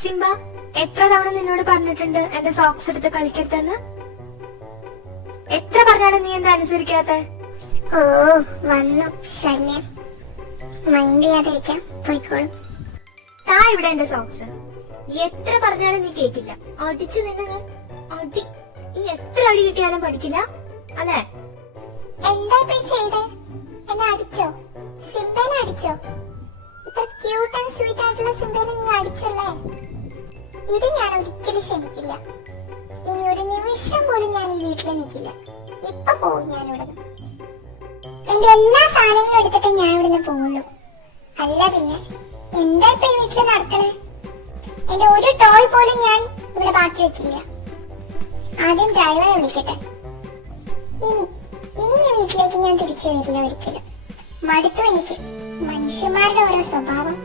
Simba, എത്ര തവണ നിന്നോട് പറഞ്ഞിട്ടുണ്ട് എന്റെ സോക്സ് എടുത്ത് കളിക്കരുതെന്ന്? എത്ര പറഞ്ഞാലും നീ എന്താ അനുസരിക്കാത്ത? ഓ വന്നു ശല്യം. മൈൻഡ് ചെയ്യാതിരിക്കാം, പോയിക്കോളും. താ ഇവിടെ എന്റെ സോക്സ്. എത്ര പറഞ്ഞാലും നീ കേക്കില്ല. അടിച്ചു നിന്നെ ഞാൻ അടി. നീ എത്ര അടി കിട്ടിയാലും പഠിക്കില്ല അല്ലേ? എന്താ ഇപ്പൊ ചെയ്തേ? എന്നെ അടിച്ചോ? സിംബേനെ അടിച്ചോ? ഇത്ര ക്യൂട്ട് ആൻഡ് സ്വീറ്റ് ആയിട്ടുള്ള സിംബേനെ നീ അടിച്ചല്ലേ? ഇത് ഞാൻ ഒരിക്കലും ക്ഷമിക്കില്ല. ഇനി ഒരു നിമിഷം പോലും ഞാൻ ഈ വീട്ടിൽ നിൽക്കില്ല. ഇപ്പൊ പോവും ഞാൻ ഇവിടുന്ന്. എന്റെ എല്ലാ സാധനങ്ങളും എടുത്തിട്ട് ഞാൻ ഇവിടുന്ന് പോവുള്ളൂ. അല്ല പിന്നെ എന്താ ഇപ്പൊ ഈ വീട്ടിൽ നടക്കണേ? എന്റെ ഒരു ടോയ് പോലും ഞാൻ ഇവിടെ ബാക്കി വെക്കില്ല. ആദ്യം ഡ്രൈവറെ വിളിക്കട്ടെ. ഇനി ഈ വീട്ടിലേക്ക് ഞാൻ തിരിച്ചു വരില്ല ഒരിക്കലും. മടുത്തു എനിക്ക് മനുഷ്യന്മാരുടെ ഓരോ സ്വഭാവം.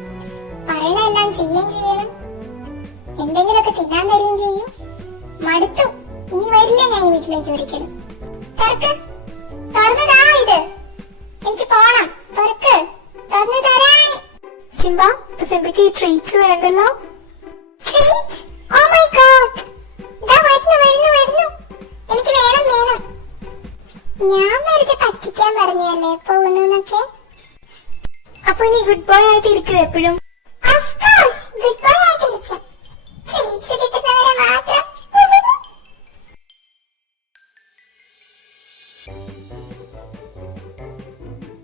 പറയണ എല്ലാം ചെയ്യണം, എന്തെങ്കിലുമൊക്കെ തിന്നാൻ തരുകയും ചെയ്യും. മടുത്തു, ഇനി വരില്ല ഞാൻ ഈ വീട്ടിലേക്ക് ഒരിക്കലും. തുറന്നതാ ഇത്, എനിക്ക് പോണം. തുറന്നു തരാൻ. സിംബ, സിംബയ്ക്ക് ഈ ട്രീറ്റ്സ് വേണ്ടല്ലോ. ട്രീറ്റ്സ്? ഓ മൈ ഗോഡ്, വരുന്നു. എനിക്ക് വേണം. ഞാൻ വെറുതെ പറ്റിക്കാൻ പറഞ്ഞല്ലേ പോകുന്നൊക്കെ. അപ്പൊ നീ ഗുഡ് ബോയ് ആയിട്ട് ഇരിക്കുവോ എപ്പോഴും?